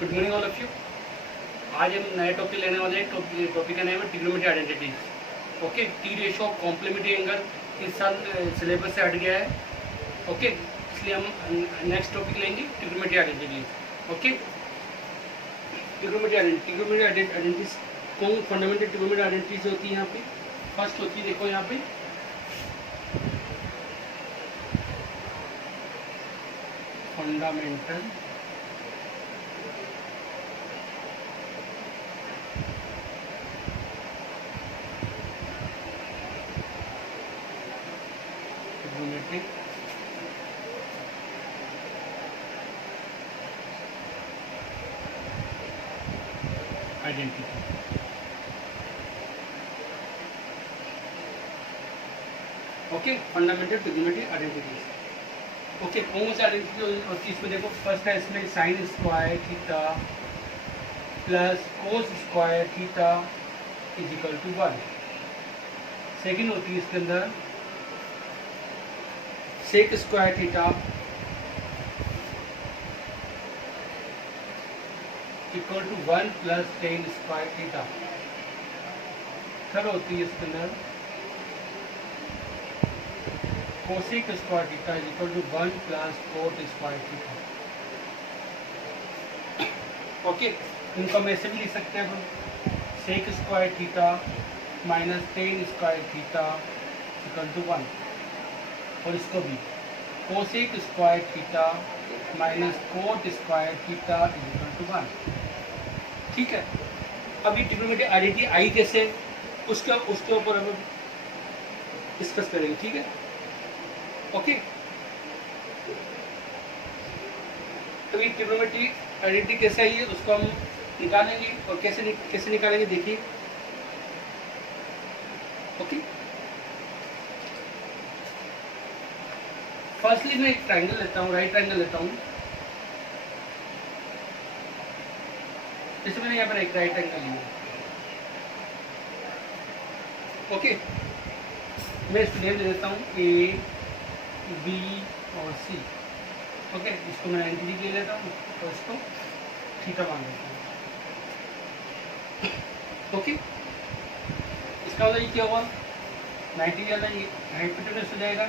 Good morning all of you. आज हम नया टॉपिक लेने वाले हैं। टॉपिक का नाम है trigonometry identities. Okay, T ratio of complementary angle इस साल सिलेबस से हट गया है। ओके, इसलिए हम नेक्स्ट टॉपिक लेंगे trigonometry identities. Okay, trigonometry identities कौन फंडामेंटल ट्रिग्नोमेट्री आइडेंटिटीज होती है। यहाँ पे फर्स्ट होती है, देखो यहाँ पे fundamental trigonometry identity. Okay, fundamental trigonometry identities. Okay, कौन सी आइडेंटिटी होती है इसमें? देखो फर्स्ट है इसमें sine square theta plus cos square theta is equal to 1। Second होती है इसके अंदर sec square theta equal to 1 plus tan square theta. Third होती है इसके अंदर cosec square theta is equal to 1 plus cot square theta. Okay, इनको हम ऐसे भी लिख सकते हैं हम, sec square theta minus tan square theta equal to 1, और इसको भी cosec square theta minus cot square theta is equal to 1। ठीक है, अभी ट्रिग्नोमेट्री आइडेंटिटी आई कैसे, उसके ऊपर हम डिस्कस करेंगे। ठीक है, ओके। तो ये ट्रिग्नोमेट्री आइडेंटिटी कैसे आई है उसको हम निकालेंगे, और कैसे निकालेंगे देखिए। ओके, फर्स्टली मैं एक ट्रायंगल लेता हूँ, राइट ट्रायंगल लेता हूँ। जैसे मैंने यहाँ पर एक राइट ट्रायंगल लिया। ओके, मैं इसको नेम दे देता हूँ ए बी और सी। ओके, इसको मैं 90 डिग्री ले लेता हूँ और इसको थीटा मान लेता हूँ। ओके, इसका मतलब ये क्या हुआ, 90 वाला ये हाइपोटेनस हो जाएगा,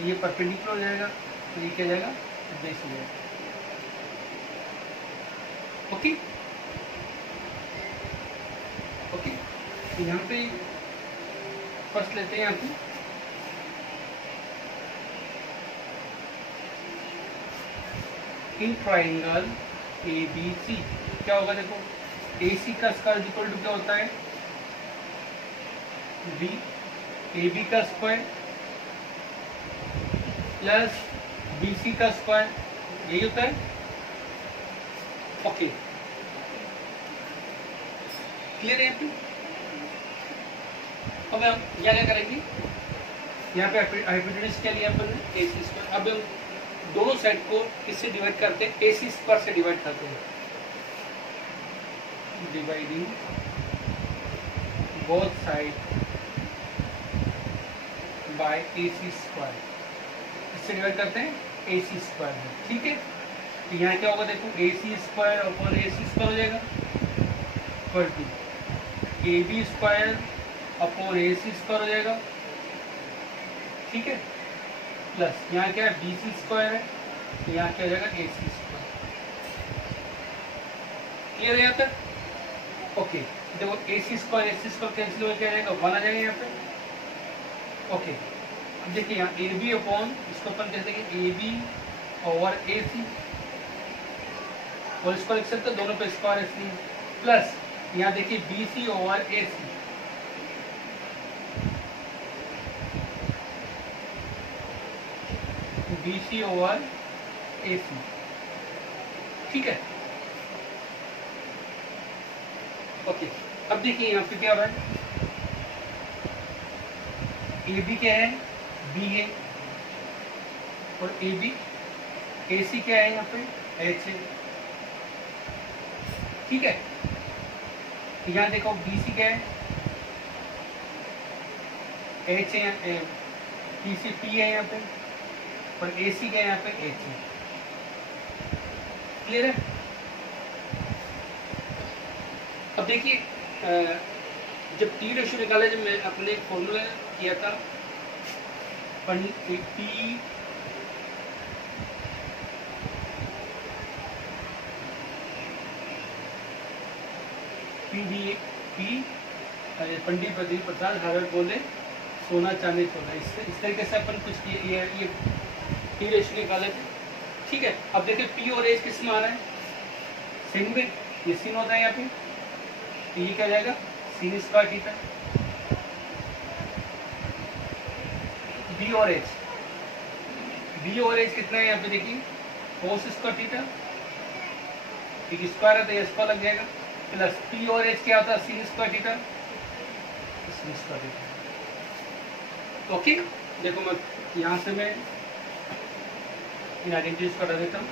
ये परपेंडिकुलर हो जाएगा, तो ये क्या जाएगा, बेस हो जाएगा। ओके ओके, तो यहाँ पे फर्स्ट लेते हैं यहाँ पे इन ट्राइंगल ए बी सी क्या होगा, देखो ए सी का स्क्वायर इक्वल टू क्या होता है, बी ए बी का स्क्वायर प्लस बी सी का स्क्वायर, यही होता है। ओके, क्लियर है। अब हम क्या करेंगे, यहाँ पे हाइपोटेनस क्या लिया अपन ने, ए सी स्क्वायर। अब हम दोनों साइड को किससे डिवाइड करते हैं, ए सी स्क्वायर से डिवाइड करते हैं। Dividing both side by A C square, इससे डिवाइड करते हैं ए सी स्क्वायर में। ठीक है, तो यहाँ क्या होगा, देखो A C square upon A C square हो जाएगा, equal to A B square upon A C square हो जाएगा। ठीक है, प्लस यहाँ क्या है, बी सी स्क्वायर है, तो यहाँ क्या हो जाएगा, ए सी स्क्वायर। क्लियर है यहाँ तक? ओके, देखो ए सी स्क्वायर कैंसिल हो क्या जाएगा, 1 आ जाएगा यहाँ पे। ओके, अब देखिए यहाँ ए बी अपॉन, इसको अपन कहते हैं ए बी ओवर ए सी, और इसको लिख सकते हैं दोनों पे स्क्वायर इसलिए, प्लस यहाँ देखिए बी सी ओवर ए सी, बी सी ओवर ए सी। ठीक है, ओके। अब देखिए यहाँ पे क्या हो रहा है, ए बी क्या है, बी है, और ए बी ए सी क्या है, यहाँ पे एच है। ठीक है, यहाँ देखो बी सी क्या है, एच है, पी सी पी है यहाँ पे, और ए सी क्या है यहाँ पे, एच है। क्लियर है? अब देखिए जब टी रेशियो निकाला, जब मैं अपने फॉर्मूला किया था टी पी पंडित बद्री प्रसाद हर बोले सोना चांदी सोना, इस तरीके से अपन कुछ ये टी रेशियो निकाले थे। ठीक है, अब देखिए पी और एच किस में आ रहा है, सिन में, ये सिन होता है यहाँ पे, तो ये क्या जाएगा sin स्क्वायर थीटा। बी और एच कितना है यहाँ पे देखिए कोस स्क्वायर थीटा, ठीक स्क्वायर है तो ये स्क्वायर लग जाएगा, प्लस पी और एच क्या होता है sin square theta, sin square theta. Okay, देखो मैं यहाँ से मैं इन आइडेंटिटीज को हटा देता हूँ।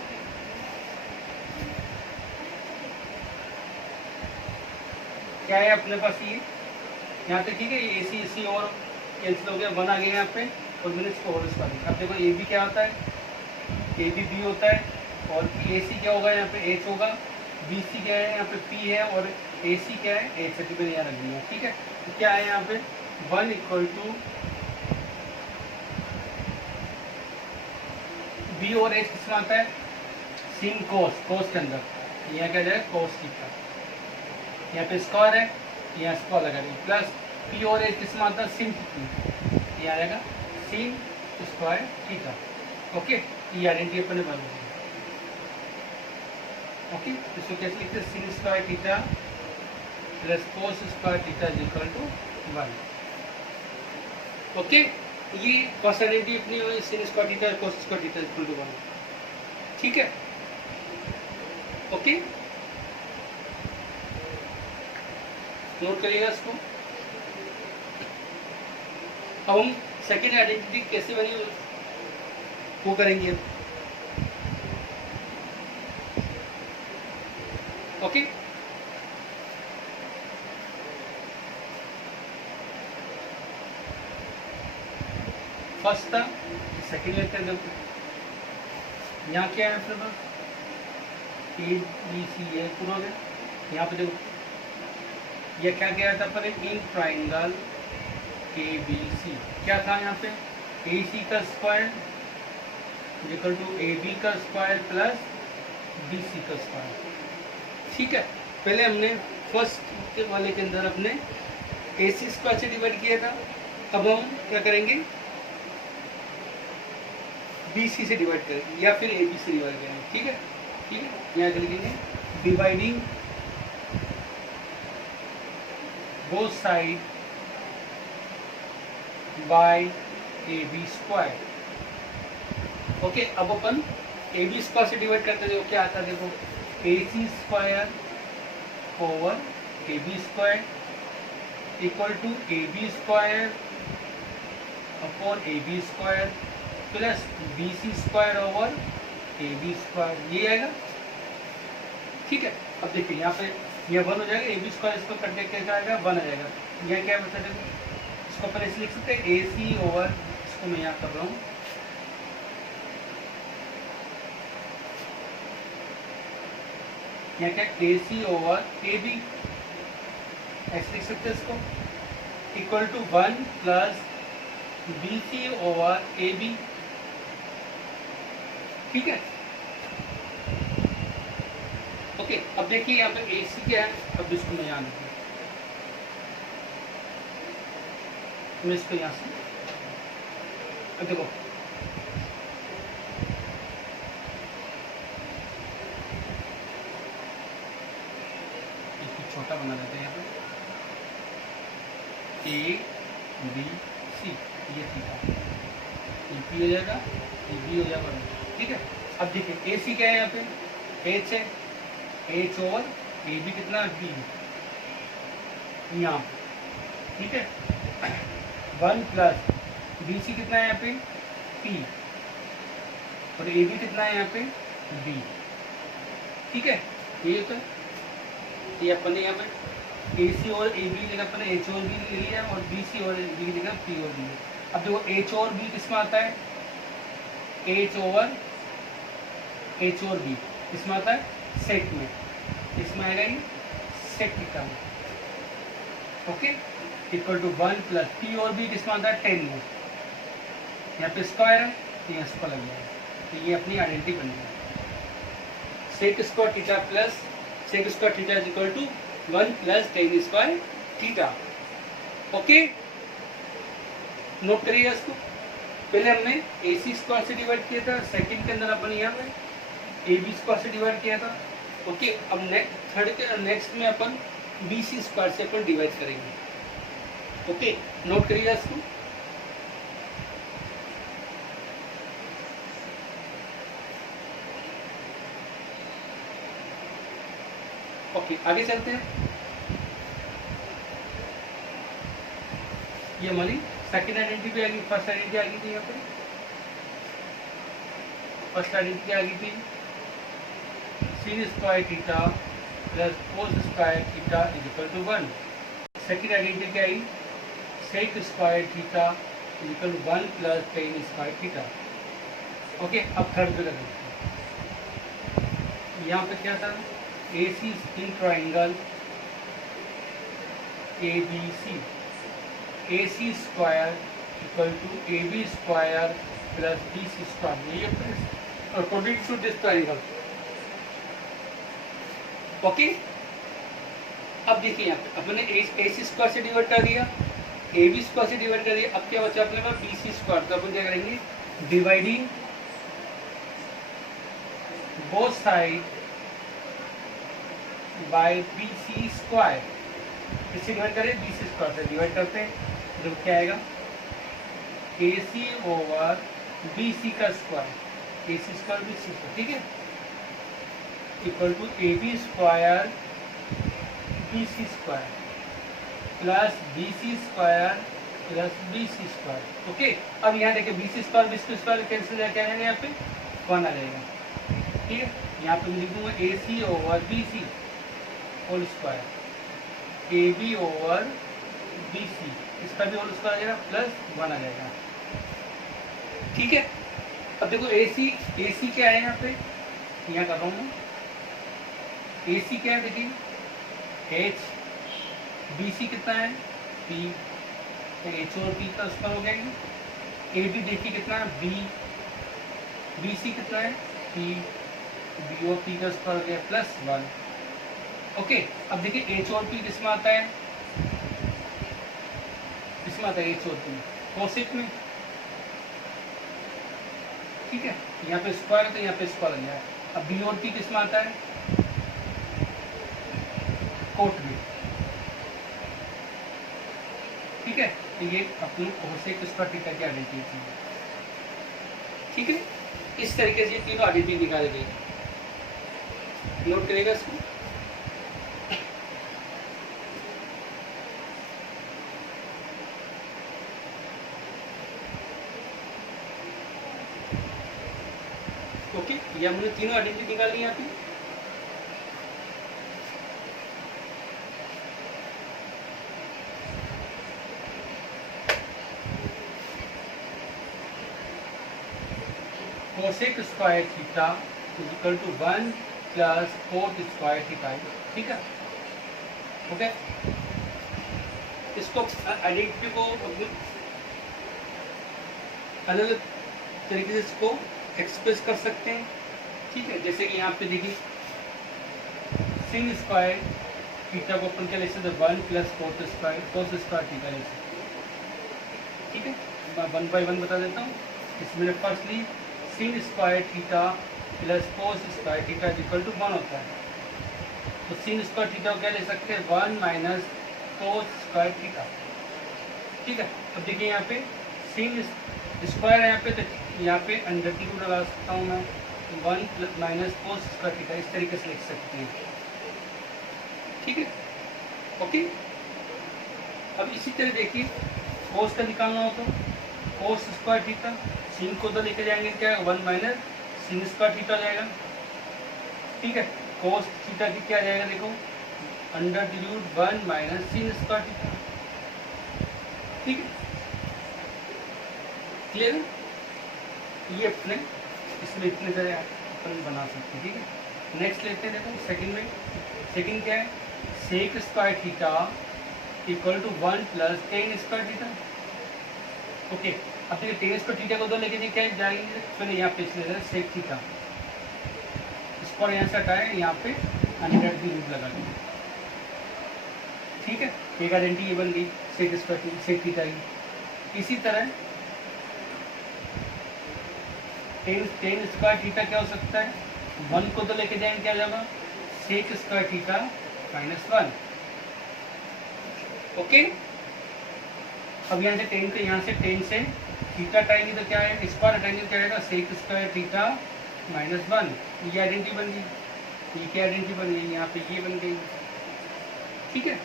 क्या है अपने पास ये यहाँ पे, ठीक है, ये AC AC और कैंसिल हो गया, 1 आ गया यहाँ पे, और मैंने इसको होल स्क्वायर लिखा। अब देखो AB क्या होता है, AB B होता है, और AC क्या होगा यहाँ पे H होगा, BC क्या है यहाँ पे P है, और AC क्या है H है, तो मैंने यहाँ रख दिया। ठीक है, तो क्या है यहाँ पे 1 इक्वल टू B और H किसमें आता है sin cos के अंदर, यहाँ क्या जाएगा cos थीटा, यहाँ पे स्क्वायर है, यहाँ स्क्वायर लगा देंगे, प्लस पी और एच किसमें आता है sin थीटा, यहाँ आएगा sin स्क्वायर थीटा। ओके, ये आइडेंटिटी अपन ने बना दी। ओके, इसको कैसे लिखते हैं, sin square theta plus cos square theta is equal to 1। Okay, ये कॉस आइडेंटिटी अपनी हुई, sin square theta cos square theta is equal to 1। ठीक है, ओके, नोट करिएगा इसको। अब हम सेकेंड आइडेंटिटी कैसे बनी वो करेंगे अब। ओके, फर्स्ट था, सेकेंड लेते हैं। यहाँ क्या है अपने पास ABC है पूरा हो गया। यहाँ पे देखो ये क्या किया था अपन इन ट्राइंगल ABC, क्या था यहाँ पे AC का स्क्वायर इक्वल टू AB का स्क्वायर प्लस BC का स्क्वायर। ठीक है, पहले हमने फर्स्ट वाले के अंदर अपने AC स्क्वायर से डिवाइड किया था, अब हम क्या करेंगे BC से डिवाइड करेंगे या फिर AB से डिवाइड करेंगे। ठीक है, ठीक है, यहाँ लिखेंगे dividing both side by AB square। ओके, अब अपन AB स्क्वायर से डिवाइड करते हैं, क्या आता है देखो AC square over AB square equal to AB square upon AB square plus BC square over AB square, ये आएगा। ठीक है, अब देखिए यहाँ पे यह 1 हो जाएगा, AB स्क्वायर इसको कट क्या आएगा 1 आ जाएगा। यह क्या बचा देखो, इसको अपन ऐसे लिख सकते हैं AC ओवर, इसको मैं यहाँ कर रहा हूँ यहाँ क्या AC ओवर AB, ऐसे लिख सकते हैं इसको, equal to 1 plus BC over AB। ठीक है, ओके, अब देखिए यहाँ पे AC क्या है, अब इसको मैं यहाँ लिखूँ, मैं इसको यहाँ से, अब देखो इसको छोटा बना देते हैं यहाँ पे ABC, ये थीटा, ये P हो जाएगा, ये B हो जाएगा। ठीक है, अब देखिए AC क्या है यहाँ पे H है, H ओवर AB कितना B यहाँ, ठीक है, 1 प्लस BC कितना है यहाँ पे P और AB कितना है यहाँ पे B। ठीक है, ये तो ये अपन ने यहाँ पे AC और AB की जगह अपन ने H और B ले लिया और BC और B की जगह P और B। अब देखो H और B किसमें आता है, H और B किसमें आता है सेट में, इसमें आएगा ये सेक थीटा में, okay, equal to 1 plus P और बी किसमें आता है 10 में, यहाँ पे स्क्वायर है तो यहाँ स्क्वायर लग जाएगा, तो ये अपनी आइडेंटिटी बन गई। Sec square theta plus sec square theta is equal to 1 plus tan square theta, okay. Note करिएगा इसको, पहले हमने ए सी स्क्वायर से डिवाइड किया था, सेकंड के अंदर अपन यहाँ पे ए बी स्क्वायर से डिवाइड किया था, ओके। अब नेक्स्ट में अपन बी सी स्क्वायर से अपन डिवाइड करेंगे, ओके। नोट करिएगा इसको, ओके। आगे चलते हैं, ये हमारी सेकेंड आइडेंटिटी आ गई, फर्स्ट आइडेंटिटी आ गई थी यहाँ पर, फर्स्ट आइडेंटिटी आ गई थी sin square theta plus cos square theta is equal to 1। Second identity क्या आई, sec square theta is equal to 1 plus tan square theta, okay. अब थर्ड पे लगेंगे, यहाँ पे क्या था, A C in triangle A B C, A C square equal to A B square plus B C square, ये according to this triangle, okay. अब देखिए यहाँ पे अपने ए सी स्क्वायर से डिवाइड कर दिया, ए बी स्क्वायर से डिवाइड कर दिया, अब क्या बचा अपने पास बी सी स्क्वायर, तो अपन क्या करेंगे, dividing both side by B C square, इससे डिवाइड करें बी सी स्क्वायर से डिवाइड करते हैं, तो क्या आएगा ए सी ओवर बी सी का square, A C square B C square, ठीक है, equal to A B square B C square plus B C square plus B C square, okay. अब यहाँ देखिए बी सी स्क्वायर कैंसिल क्या आ जाएगा, यहाँ पे 1 आ जाएगा, ठीक है। यहाँ पे मैं लिख दूंगा A C over B C whole square, A B over B C, इसका भी होल स्क्वायर आ जाएगा प्लस 1 आ जाएगा, ठीक है। अब देखो ए सी क्या है यहाँ पे, यहाँ कर रहा हूँ मैं, ए सी क्या है देखिए एच, बी सी कितना है पी, एच और पी का स्क्वायर हो जाएगी, ए बी देखिए कितना है बी, बी सी कितना है पी, बी और पी का स्क्वायर हो गया प्लस 1, ओके। अब देखिए एच और पी किसमें आता है, किसमें आता है एच और पी, कोसेक में, ठीक है। यहाँ पे स्क्वायर है तो यहाँ पे स्क्वायर आ गया, अब बी और पी किसमें आता है, कोट में, ठीक है। तो ये अपनी कोसेक स्क्वायर थीटा की आइडेंटिटी थी, ठीक है। इस तरीके से ये तीनों आइडेंटिटी निकाली गई, नोट करेगा इसको, ओके। ये हमने तीनों आइडेंटिटी निकाली यहाँ पे, cosec square theta is equal to 1 plus cot square theta, ठीक है, ओके। इसको आइडेंटिटी को अलग अलग तरीके से इसको एक्सप्रेस कर सकते हैं, ठीक है। जैसे कि यहाँ पे देखिए sin स्क्वायर थीटा को अपन क्या लिख सकते हैं 1 प्लस कोस स्क्वायर थीटा लिख सकते हैं, ठीक है। मैं 1 बाय 1 बता देता हूँ। इसमें firstly sin square theta plus cos square theta equal to 1 होता है, तो sin स्क्वायर थीटा को क्या ले सकते हैं 1 माइनस कोस स्क्वायर थीटा, ठीक है। अब देखिए यहाँ पे sin स्क्वायर है यहाँ पे, तो यहाँ पे अंडर की रूट लगा सकता हूँ मैं, 1 plus minus cos square theta, इस तरीके से लिख सकते हैं, ठीक है, ओके। अब इसी तरह देखिए कोस का निकालना हो तो कोस स्क्वायर थीटा, sin को तो लेके जाएंगे क्या 1 माइनस sin स्क्वायर थीटा जाएगा, ठीक है। कोस थीटा की क्या जाएगा देखो under the root 1 minus sin square theta, ठीक है, क्लियर। ये अपने इसमें इतने तरह अपन बना सकते हैं, ठीक है। नेक्स्ट लेते हैं, देखो सेकंड में, सेकंड क्या है sec square theta equal to 1 plus tan square theta. Okay, अब देखिए टेन स्क्वायर थीटा को 2 लेके क्या जाएंगे, चलिए यहाँ पे इसलिए सेक थीटा, इसको यहाँ से हटाए, यहाँ पे अंडर दी रूट लगा देंगे। ठीक है, एक आइडेंटिटी ये बन गई सेक स्क्वायर सेक थीटा की। इसी तरह टेन स्क्वायर थीटा क्या हो सकता है, 1 को 2 लेके जाएंगे क्या जाएगा, sec square theta minus 1। Okay, अब यहाँ से टेन से थीटा हटाएंगे तो क्या है, स्क्वायर हटाएंगे तो क्या आएगा, सेक स्क्वायर थीटा माइनस 1। ये आइडेंटिटी बन गई, ये क्या आइडेंटिटी बन गई, यहाँ पे ये बन गई। ठीक है,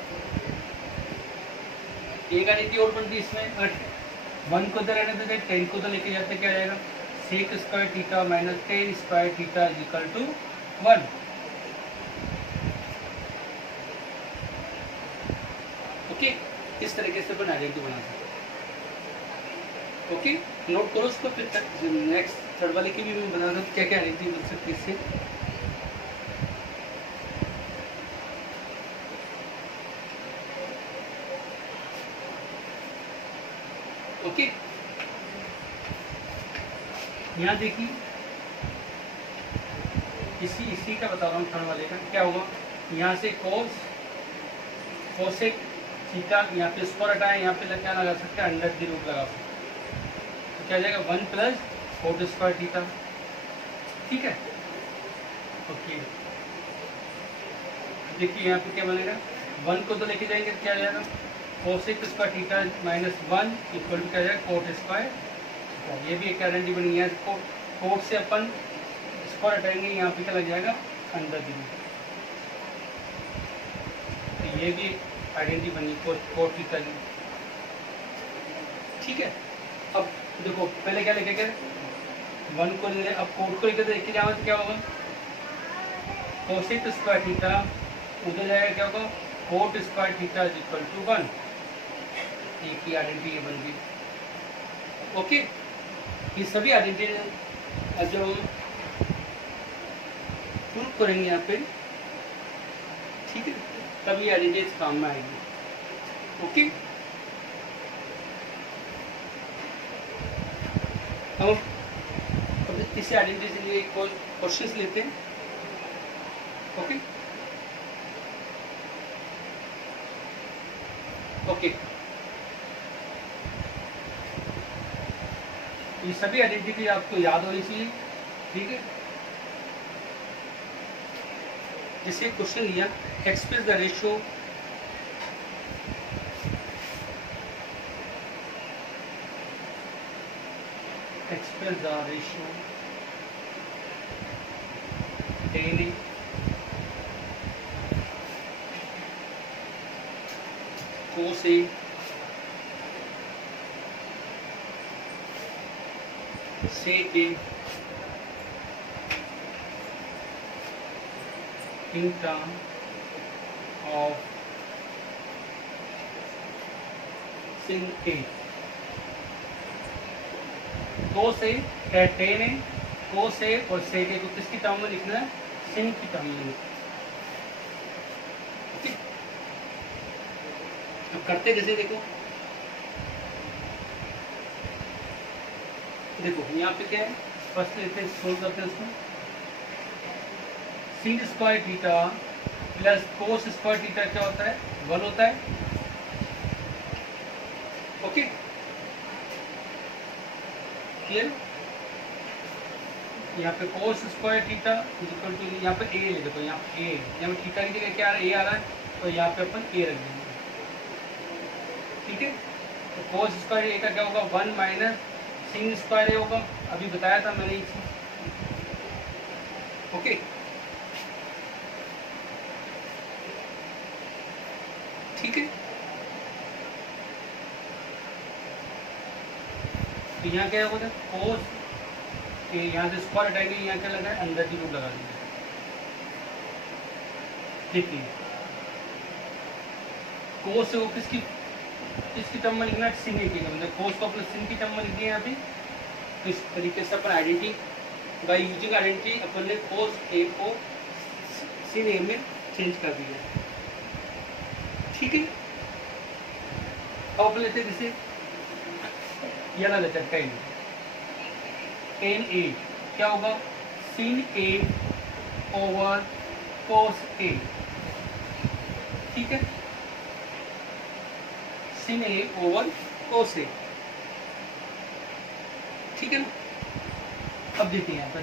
एक आइडेंटिटी और बन गई इसमें, 1 को 2 रहने देते, 10 को 2 लेके जाते क्या जाएगा, sec square theta minus tan square theta is equal to 1। Okay, इस तरीके से अपन आइडेंटिटी बना सकते हैं। ओके, नोट करो उसको, फिर नेक्स्ट थर्ड वाले की भी मैं बता दूँ क्या क्या आइडेंटिटी बन सकती है इससे। ओके, यहाँ देखिए इसी का बता रहा हूँ, थर्ड वाले का क्या होगा, यहाँ से कोसेक थीटा, यहाँ पे स्क्वायर हटाए, यहाँ पे क्या लगा सकते हैं, अंडर दी रूट लगा सकते हैं, तो क्या जाएगा 1 प्लस कोट स्क्वायर थीटा। ठीक है, ओके, देखिए यहाँ पे क्या बनेगा, 1 को 2 लेके जाएंगे क्या जाएगा, cosec square theta minus 1 equal to क्या जाएगा, कोट स्क्वायर। ये भी एक आइडेंटिटी बनी है, कोट से अपन स्क्वायर हटाएंगे, यहाँ पे क्या लग जाएगा, अंडर दी रूट। तो ये भी आइडेंटिटी बनी कोट थीटा की। ठीक है, अब देखो पहले क्या लेके गए, 1 को ले, अब कोट को लेके जाओ तो क्या होगा, कोसेक स्क्वायर थीटा, उधर जाएगा क्या होगा, cot square theta is equal to 1। एक ही आइडेंटिटी ये बन गई। ओके, ये सभी आइडेंटिटी जो प्रूव करेंगे यहाँ पे, ठीक है, तभी आइडेंटिटी काम में आएगी। ओके, अब इसी आइडेंटिटी के लिए क्वेश्चंस लेते हैं। ओके, ओके, ये सभी आइडेंटिटी आपको याद होनी चाहिए। ठीक है, जैसे क्वेश्चन लिया, express the ratio ten cos A sec A in term of sin A। cos A है tan A, cos A और sec A को किसकी टर्म में लिखना है, sin की टर्म में लिखना है। अब करते कैसे, देखो यहाँ पे क्या है, फर्स्ट लेते हैं, सोल्व करते हैं उसको, sin square theta plus cos square theta क्या होता है, 1 होता है। ओके, क्लियर, यहाँ पे cos square theta equal to, यहाँ पे ए ले, देखो यहाँ पे ए, यहाँ पे थीटा की जगह क्या ए आ रहा है, तो यहाँ पे अपन ए रख देंगे। ठीक है, तो कोस स्क्वायर ए का क्या होगा, 1 माइनस sin स्क्वायर ए होगा, अभी बताया था मैंने इसे। ओके, ठीक है, तो यहाँ क्या होगा, कोस के यहाँ से स्क्वायर हटाएंगे, यहाँ क्या लगा है, अंदर की रूट लगा देंगे। देखिए कोस से वो किसकी टर्म में लिखना है, sin ए की टर्म, मतलब कोस को अपने sin की टर्म में लिख दिया यहाँ पे। तो इस तरीके से अपन आइडेंटिटी बाय यूजिंग आइडेंटिटी अपन ने कोस ए को sin ए में चेंज कर दिया। ठीक है। अब लेते हैं जैसे ये ना लेते हैं 10 a क्या होगा, sin a over cos a, ठीक है, sin a over cos a, ठीक है ना। अब देखिए यहाँ पर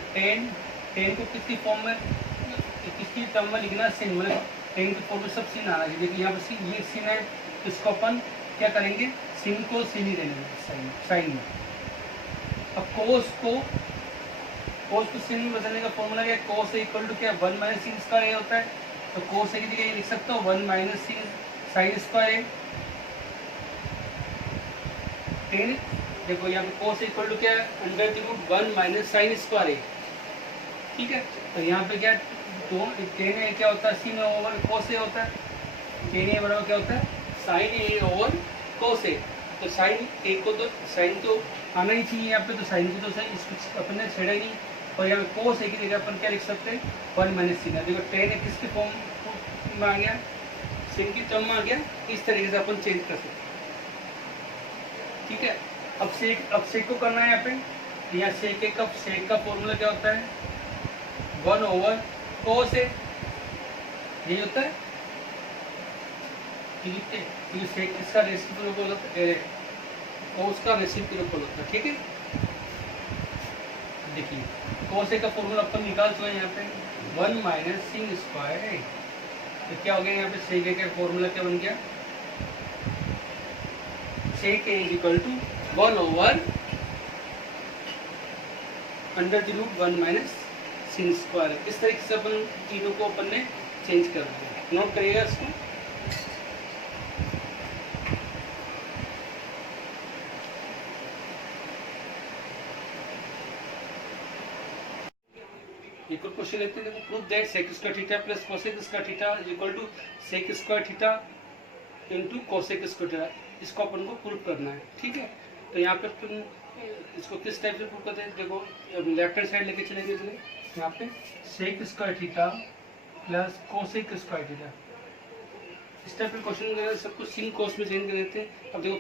10 को किसकी फॉर्म में, किसकी टर्म में लिखना है, sin, मतलब 10 की फॉर्म में सब sin आना चाहिए। देखिए यहाँ पर ये sin है, इसको अपन क्या करेंगे, sin को sin ही देंगे साइन में। अब cos को sin में बदलने का फॉर्मूला क्या है, cos इक्वल टू क्या, 1 माइनस sin स्क्वायर a होता है। तो cos a की जगह ये लिख सकता हूँ 1 माइनस sin स्क्वायर a। देखो यहाँ पे cos इक्वल टू क्या है, under the root 1 minus sin square a, ठीक है। तो यहाँ पे क्या तो tan a क्या होता है, sin ओवर cos a होता है। tan a बराबर क्या होता है, sin a over cos a। तो sin a को तो sin तो आना ही चाहिए यहाँ पे, तो sin को तो सही अपन ने छेड़ा ही नहीं। और यहाँ पे cos a की जगह अपन क्या लिख सकते हैं, 1 माइनस sin। देखो tan a किसके फॉर्म में आ गया, sin की टर्म में आ गया। इस तरीके से अपन चेंज कर सकते हैं, ठीक है। अब सेक को करना है यहाँ पे, यहाँ सेक का फॉर्मूला क्या होता है, 1 ओवर cos a, यही होता है। क्योंकि सेक इसका रेसिप्रोकल होता है, cos का रेसिप्रोकल होता है, ठीक है। देखिए cos a का फॉर्मूला अपन निकाल चुके हैं यहाँ पे, 1 माइनस sin स्क्वायर a। तो क्या हो गया यहाँ पे, सेक a का फॉर्मूला क्या बन गया, sec a equal to 1 over under the root 1 minus sin square. इस तरीके से अपन तीनों को अपन ने चेंज कर दिया। नोट करिएगा इसको। एक और क्वेश्चन लेते हैं, देखो, prove that sec square theta plus cosec square theta is equal to sec square theta into cosec square theta. इसको अपन को प्रूव करना है, ठीक है। तो यहाँ पे अपन इसको किस टाइप से प्रूव करते हैं, देखो लेफ्ट हैंड साइड लेके चलेंगे, इसलिए यहाँ पे sec square theta plus cosec square theta. इस टाइप के क्वेश्चन सब कुछ sin cos में चेंज कर देते हैं। अब देखो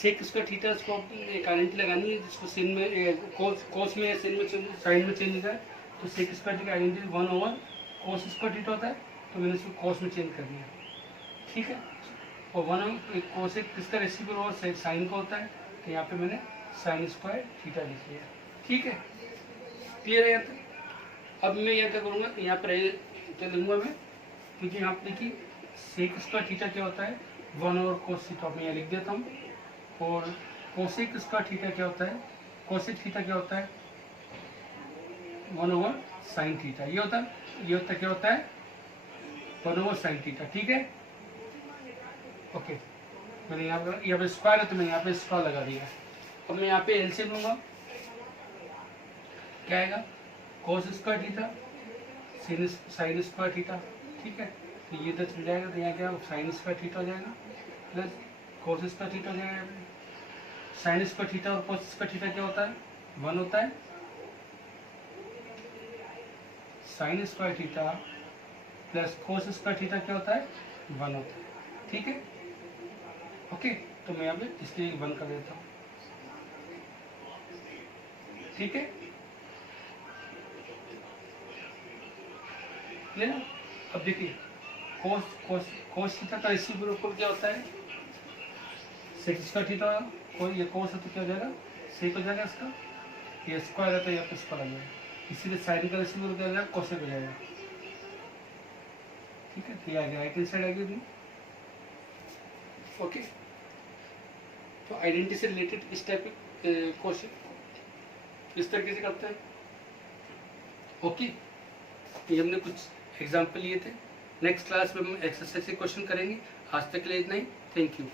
sec स्क्वायर थीटा, इसको एक आइडेंटिटी लगानी है जिसको sin में cos में sin में साइन में चेंज होता है। तो sec square theta identity 1 over cos square theta होता है, तो मैंने इसको cos में चेंज कर दिया, ठीक है। और 1 ओवर cosec किसका रेसिप्रोकल ओवर साइन का होता है, तो यहाँ पे मैंने sin स्क्वायर थीटा लिख लिया, ठीक है। क्लियर है यहाँ तक। अब मैं यहाँ क्या करूँगा, यहाँ पर क्या लिखूँगा मैं, क्योंकि यहाँ पे देखिए sec स्क्वायर थीटा क्या होता है, 1 ओवर cos थीटा, मैं यहाँ लिख देता हूँ। और cosec स्क्वायर थीटा क्या होता है, cosec थीटा क्या होता है, 1 ओवर साइन थीटा। ये होता है क्या होता है, 1 ओवर साइन थीटा, ठीक है। ओके, मैंने यहाँ पे स्क्वायर है तो मैं यहाँ पे स्क्वायर लगा दिया। अब मैं यहाँ पे एलसीएम लूंगा, क्या आएगा, cos square theta sine square theta, ठीक है। तो ये 10 मिल जाएगा, तो यहाँ क्या साइन स्क्वायर थीटा हो जाएगा प्लस cos स्क्वायर थीटा हो जाएगा। साइन स्क्वायर थीटा और cos स्क्वायर थीटा क्या होता है, 1 होता है। Sign square theta plus cos square theta क्या होता है, 1 होता है, ठीक है। ओके, तो मैं यहाँ पे इसके लिए 1 कर देता हूँ, ठीक है। क्लियर। अब देखिए cos थीटा का रेसिप्रोकल क्या होता है, sec स्क्वायर थीटा, ये cos है तो क्या हो जाएगा, sec हो जाएगा इसका, ये स्क्वायर है तो यहाँ पे स्क्वायर आ जाएगा, इसीलिए साइन का रेसिप्रोकल क्या हो जाएगा, cosec हो जाएगा, ठीक है। तो ये आ गया, राइट हैंड साइड आ गई। ओके, तो आइडेंटिटी से रिलेटेड इस टाइप के क्वेश्चन इस तरीके से करते हैं। ओके, ये हमने कुछ एग्जाम्पल लिए थे। नेक्स्ट क्लास में हम एक्सरसाइज से क्वेश्चन करेंगे। आज तक के लिए इतना ही। Thank you.